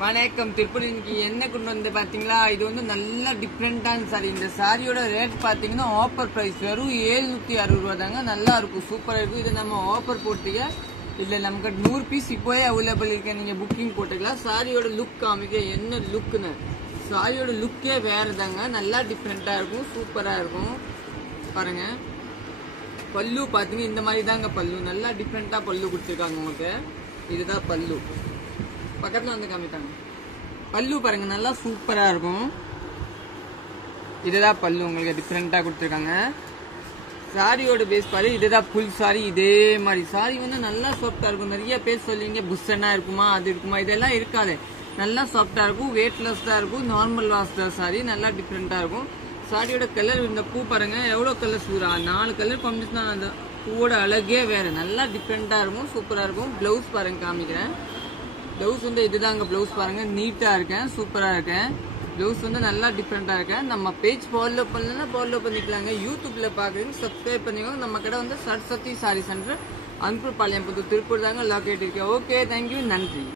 வணக்கம். திருப்பூர் இன்னைக்கு என்ன கொண்டு வந்து பாத்தீங்களா, இது வந்து நல்ல டிஃப்ரெண்டான சாரி. இந்த சாரியோட ரேட் பாத்தீங்கன்னா ஆஃபர் பிரைஸ் வெறும் 760 ரூபா தாங்க. நல்லா இருக்கும், சூப்பரா இருக்கும். இது நம்ம ஆஃபர் போட்டீங்க இல்ல, நமக்கு 100 பீஸ் இப்போயே அவைலபிள் இருக்கு. நீங்க புக்கிங் போட்டுக்கலாம். சாரியோட லுக் காமிக்க என்ன லுக்குன்னு, சாரியோட லுக்கே வேற தாங்க. நல்லா டிஃப்ரெண்டா இருக்கும், சூப்பரா இருக்கும். பாருங்க, பல்லு பாத்தீங்க இந்த மாதிரி தாங்க பல்லு. நல்லா டிஃப்ரெண்டா பல்லு கொடுத்துருக்காங்க உங்களுக்கு. இதுதான் பல்லு. பக்கத்துல வந்து காமிட்டாங்க. பல்லு பாருங்க, நல்லா சூப்பரா இருக்கும். இதுதான் பல்லு உங்களுக்கு டிஃப்ரெண்டா கொடுத்துருக்காங்க. சாரியோட பேஸ் பாரு, இதுதான் ஃபுல் சாரி. இதே மாதிரி சாரி வந்து நல்லா சாஃப்டா இருக்கும். நிறைய பேர் சொல்லிங்க புஷ்ஷனா இருக்குமா, அது இருக்குமா, இதெல்லாம் இருக்காது. நல்லா சாஃப்டா இருக்கும், வெயிட்லெஸ் தான் இருக்கும். நார்மல் வாஷ் தான் சாரி. நல்லா டிஃப்ரெண்டா இருக்கும். சாரியோட கலர், இந்த பூ பாருங்க எவ்வளவு கலர் சூறா, 4 கலர் காம்பினேஷன். அந்த பூவோட அழகே வேற. நல்லா டிஃப்ரெண்டா இருக்கும், சூப்பரா இருக்கும். பிளவுஸ் பாருங்க, காமிக்கிறேன். பிளவுஸ் வந்து இதுதாங்க பிளவுஸ் பாருங்க. நீட்டா இருக்கேன், சூப்பரா இருக்கேன். பிளவுஸ் வந்து நல்லா டிஃப்ரெண்டா இருக்கேன். நம்ம பேஜ் ஃபாலோ பண்ணலன்னா ஃபாலோ பண்ணிக்கலாங்க. யூடியூப்ல பாக்குறீங்க, சப்ஸ்கிரைப் பண்ணிக்கோங்க. நம்ம கடை வந்து சரஸ்வதி சாரி சென்டர், அன்புபாளையம், திருப்பூர் தாங்க லொகேட் இருக்கு. ஓகே, தேங்க்யூ, நன்றி.